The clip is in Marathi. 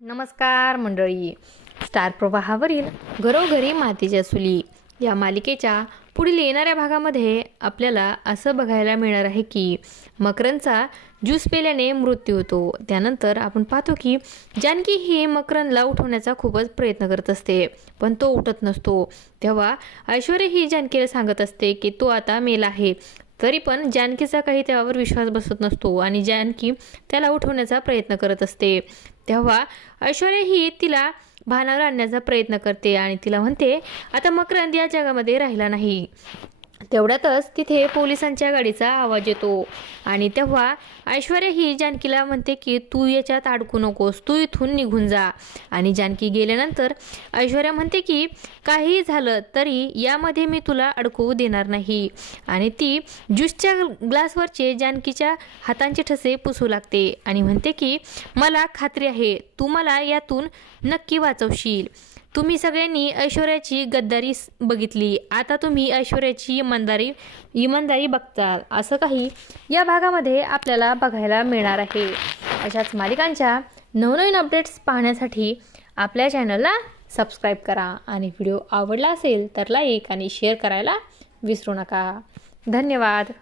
नमस्कार मंडळी. स्टार प्रवाहावरील घरोघरी मातीच्या चुली या मालिकेच्या पुढील येणाऱ्या भागामध्ये आपल्याला असं बघायला मिळणार आहे की मकरंदचा ज्यूस पेल्याने मृत्यू होतो. त्यानंतर आपण पाहतो की जानकी ही मकरंदला उठवण्याचा खूपच प्रयत्न करत असते, पण तो उठत नसतो. तेव्हा ऐश्वर्या ही जानकीला सांगत असते की तो आता मेला आहे. तरी पण जानकीचा काही त्यावर विश्वास बसत नसतो आणि जानकी त्याला उठवण्याचा प्रयत्न करत असते. तेव्हा ऐश्वर्या ही तिला भानावर आणण्याचा प्रयत्न करते आणि तिला म्हणते आता मकरंद या जगामध्ये राहिला नाही. तेवढ्यातच तिथे पोलिसांच्या गाडीचा आवाज येतो आणि तेव्हा ऐश्वर्या ही जानकीला म्हणते की तू याच्यात अडकू नकोस, तू इथून निघून जा. आणि जानकी गेल्यानंतर ऐश्वर्या म्हणते की काही झालं तरी यामध्ये मी तुला अडकवू देणार नाही. आणि ती ज्यूसच्या ग्लासवरचे जानकीच्या हातांचे ठसे पुसू लागते आणि म्हणते की मला खात्री आहे तू मला यातून नक्की वाचवशील. तुम्ही सगळ्यांनी ऐश्वर्याची गद्दारी बघितली, आता तुम्ही ऐश्वर्याची इमानदारी बघताल, असं काही या भागामध्ये आपल्याला बघायला मिळणार आहे. अशाच मालिकांच्या नवनवीन अपडेट्स पाहण्यासाठी आपल्या चॅनलला सबस्क्राईब करा आणि व्हिडिओ आवडला असेल तर लाईक आणि शेअर करायला विसरू नका. धन्यवाद.